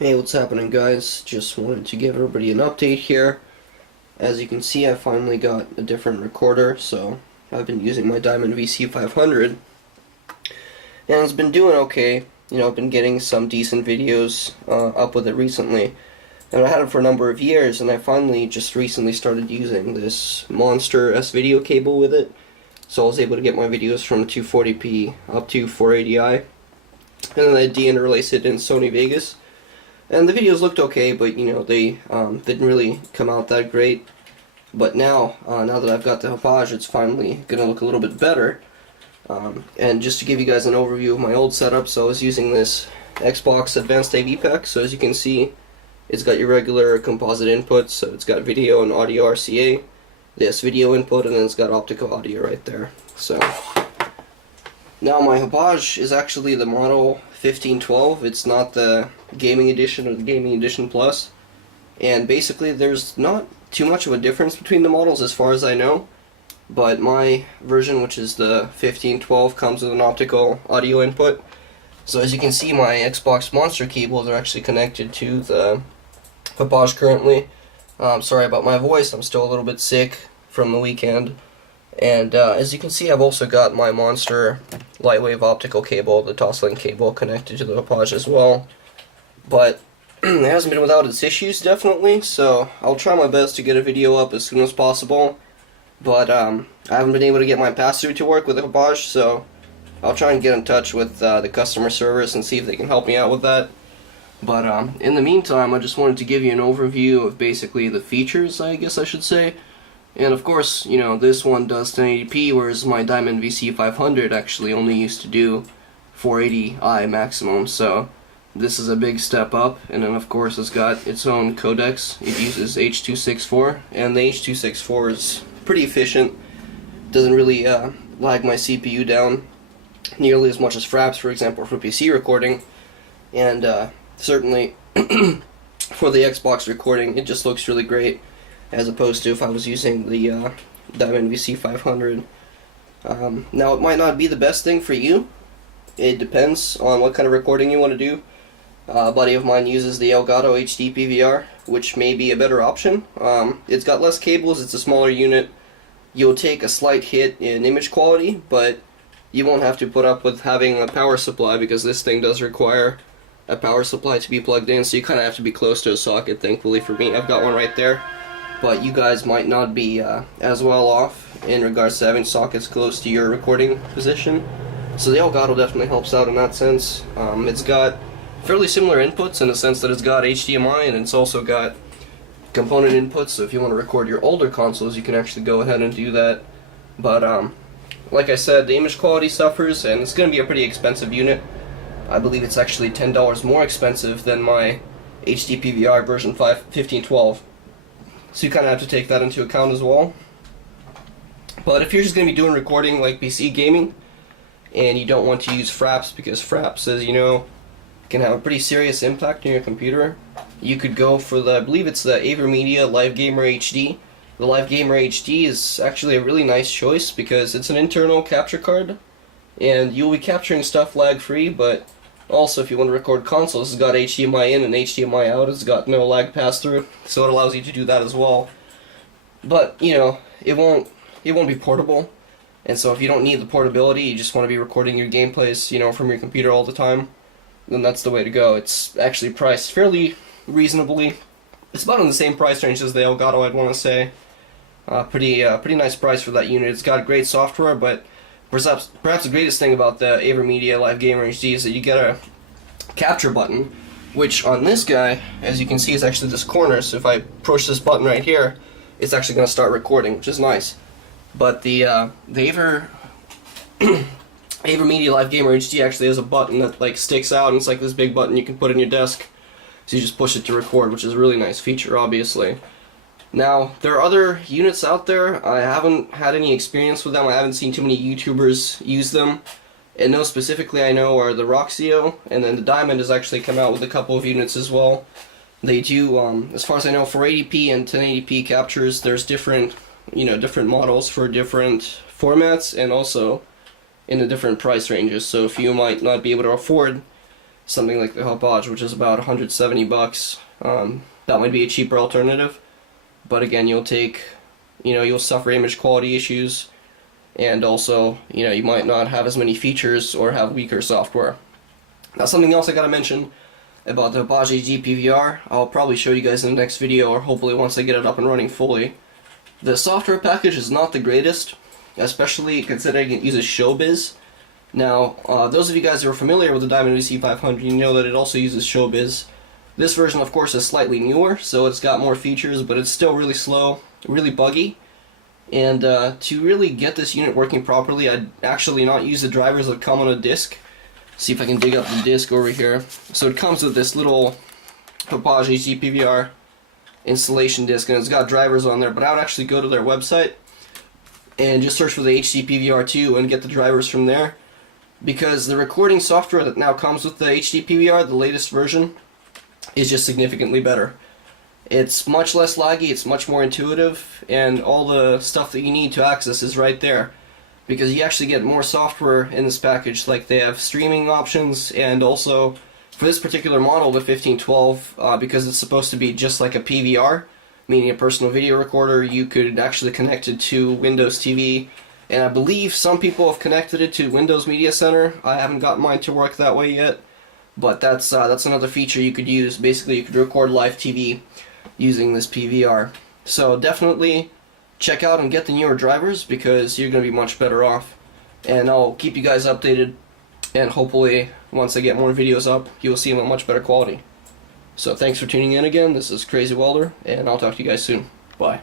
Hey, what's happening, guys? Just wanted to give everybody an update here. As you can see, I finally got a different recorder, so I've been using my Diamond VC500, and it's been doing okay. I've been getting some decent videos up with it recently, and I had it for a number of years, and I finally just recently started using this monster S-video cable with it, so I was able to get my videos from 240p up to 480i, and then I deinterlace it in Sony Vegas. And the videos looked okay, but they didn't really come out that great. But now that I've got the Hauppauge, it's finally going to look a little bit better. And just to give you guys an overview of my old setup, so I was using this Xbox Advanced AV Pack. So as you can see, it's got your regular composite inputs. So it's got video and audio RCA, this video input, and then it's got optical audio right there. So now my Hauppauge is actually the model 1512. It's not the gaming edition or the gaming edition plus, and basically there's not too much of a difference between the models as far as I know, but my version, which is the 1512, comes with an optical audio input. So as you can see, my Xbox Monster cables are actually connected to the Hauppauge currently. Sorry about my voice, I'm still a little bit sick from the weekend. And as you can see, I've also got my Monster Lightwave optical cable, the Toslink cable, connected to the Hauppauge as well. But it hasn't been without its issues, definitely, so I'll try my best to get a video up as soon as possible. But I haven't been able to get my pass-through to work with the Hauppauge, so I'll try and get in touch with the customer service and see if they can help me out with that. But in the meantime, I just wanted to give you an overview of basically the features, I guess I should say. And of course, this one does 1080p, whereas my Diamond VC500 actually only used to do 480i maximum, so this is a big step up. And then of course it's got its own codecs. It uses H.264, and the H.264 is pretty efficient. Doesn't really lag my CPU down nearly as much as Fraps, for example, for PC recording. And certainly for the Xbox recording, it just looks really great, as opposed to if I was using the Diamond VC500. Now, it might not be the best thing for you. It depends on what kind of recording you want to do. A buddy of mine uses the Elgato HD PVR, which may be a better option. It's got less cables, it's a smaller unit. You'll take a slight hit in image quality, but you won't have to put up with having a power supply, because this thing does require a power supply to be plugged in, so you kind of have to be close to a socket. Thankfully for me, I've got one right there. But you guys might not be as well off in regards to having sockets close to your recording position. So the Elgato definitely helps out in that sense. It's got fairly similar inputs in the sense that it's got HDMI, and it's also got component inputs, so if you want to record your older consoles, you can actually go ahead and do that. But like I said, the image quality suffers, and it's going to be a pretty expensive unit. I believe it's actually $10 more expensive than my HD PVR version 1512. So you kind of have to take that into account as well. But if you're just going to be doing recording like PC gaming, and you don't want to use Fraps, because Fraps, as you know, can have a pretty serious impact on your computer, you could go for I believe it's the Avermedia Live Gamer HD. The Live Gamer HD is actually a really nice choice because it's an internal capture card, and you'll be capturing stuff lag-free, but also if you want to record consoles, it's got HDMI in and HDMI out. It's got no lag pass-through, so it allows you to do that as well. But, it won't be portable, and so if you don't need the portability, you just want to be recording your gameplays, from your computer all the time, then that's the way to go. It's actually priced fairly reasonably. It's about in the same price range as the Elgato, I'd want to say. Pretty nice price for that unit. It's got great software, but perhaps the greatest thing about the Avermedia Live Gamer HD is that you get a capture button, which on this guy, as you can see, is actually this corner. So if I push this button right here, it's actually going to start recording, which is nice. But the Avermedia Live Gamer HD actually has a button that sticks out, and it's like this big button you can put in your desk. So you just push it to record, which is a really nice feature, obviously. Now, there are other units out there. I haven't had any experience with them. I haven't seen too many YouTubers use them. And those specifically I know are the Roxio, and then the Diamond has actually come out with a couple of units as well. They do, as far as I know, 480p and 1080p captures. There's different models for different formats, and also in the different price ranges. So if you might not be able to afford something like the Hauppauge, which is about 170 bucks. That might be a cheaper alternative, but again, you'll suffer image quality issues, and also, you might not have as many features or have weaker software. Now, something else I gotta mention about the Hauppauge HD PVR, I'll probably show you guys in the next video, or hopefully once I get it up and running fully. The software package is not the greatest, especially considering it uses Showbiz. Now, those of you guys who are familiar with the Diamond VC500, you know that it also uses Showbiz. This version, of course, is slightly newer, so it's got more features, but it's still really slow, really buggy. And to really get this unit working properly, I'd actually not use the drivers that come on a disc. See if I can dig up the disc over here. So it comes with this little Hauppauge HD PVR installation disc, and it's got drivers on there, but I would actually go to their website and just search for the HD PVR 2 and get the drivers from there, because the recording software that now comes with the HD PVR, the latest version, is just significantly better. It's much less laggy, it's much more intuitive, and all the stuff that you need to access is right there, because you actually get more software in this package. Like, they have streaming options, and also for this particular model, the 1512, because it's supposed to be just like a PVR, meaning a personal video recorder, you could actually connect it to Windows TV, and I believe some people have connected it to Windows Media Center. I haven't gotten mine to work that way yet, but that's another feature you could use. Basically, you could record live TV using this PVR. So definitely check out and get the newer drivers, because you're going to be much better off. And I'll keep you guys updated, and hopefully once I get more videos up, you'll see them at much better quality. So thanks for tuning in again. This is Crazy Welder, and I'll talk to you guys soon. Bye.